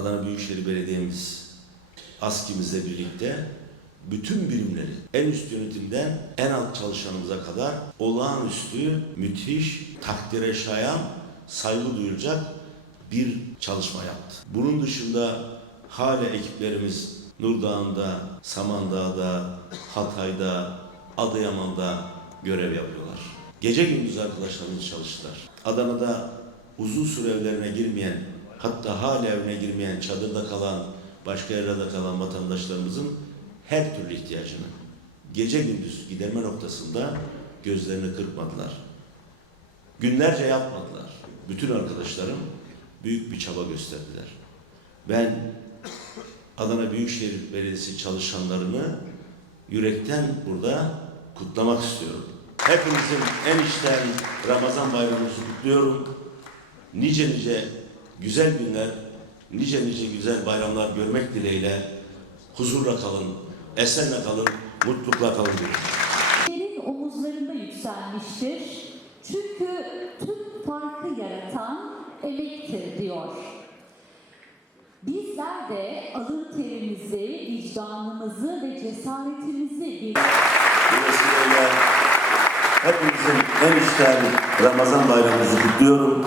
Adana Büyükşehir Belediye'miz ASKİ'mizle birlikte bütün birimleri en üst yönetimden en alt çalışanımıza kadar olağanüstü, müthiş, takdire şayan, saygı duyulacak bir çalışma yaptı. Bunun dışında hala ekiplerimiz Nurdağ'ında, Samandağ'da, Hatay'da, Adıyaman'da görev yapıyorlar. Gece gündüz arkadaşlarımız çalıştılar. Adana'da uzun süre evlerine girmeyen, hatta hala evine girmeyen, çadırda kalan, başka yerlerde kalan vatandaşlarımızın her türlü ihtiyacını gece gündüz giderme noktasında gözlerini kırpmadılar. Günlerce yapmadılar. Bütün arkadaşlarım büyük bir çaba gösterdiler. Ben Adana Büyükşehir Belediyesi çalışanlarını yürekten burada kutlamak istiyorum. Hepinizin en içten Ramazan bayramınızı kutluyorum. Nice nice güzel günler, nice nice güzel bayramlar görmek dileğiyle huzurla kalın, esenle kalın, mutlulukla kalın diyorum. Omuzlarında yükselmiştir. Çünkü tüm farkı yaratan emektir diyor. Bizler de alın terimizi, vicdanımızı ve cesaretimizi vesileyle hepinizin en içten Ramazan bayramınızı kutluyorum.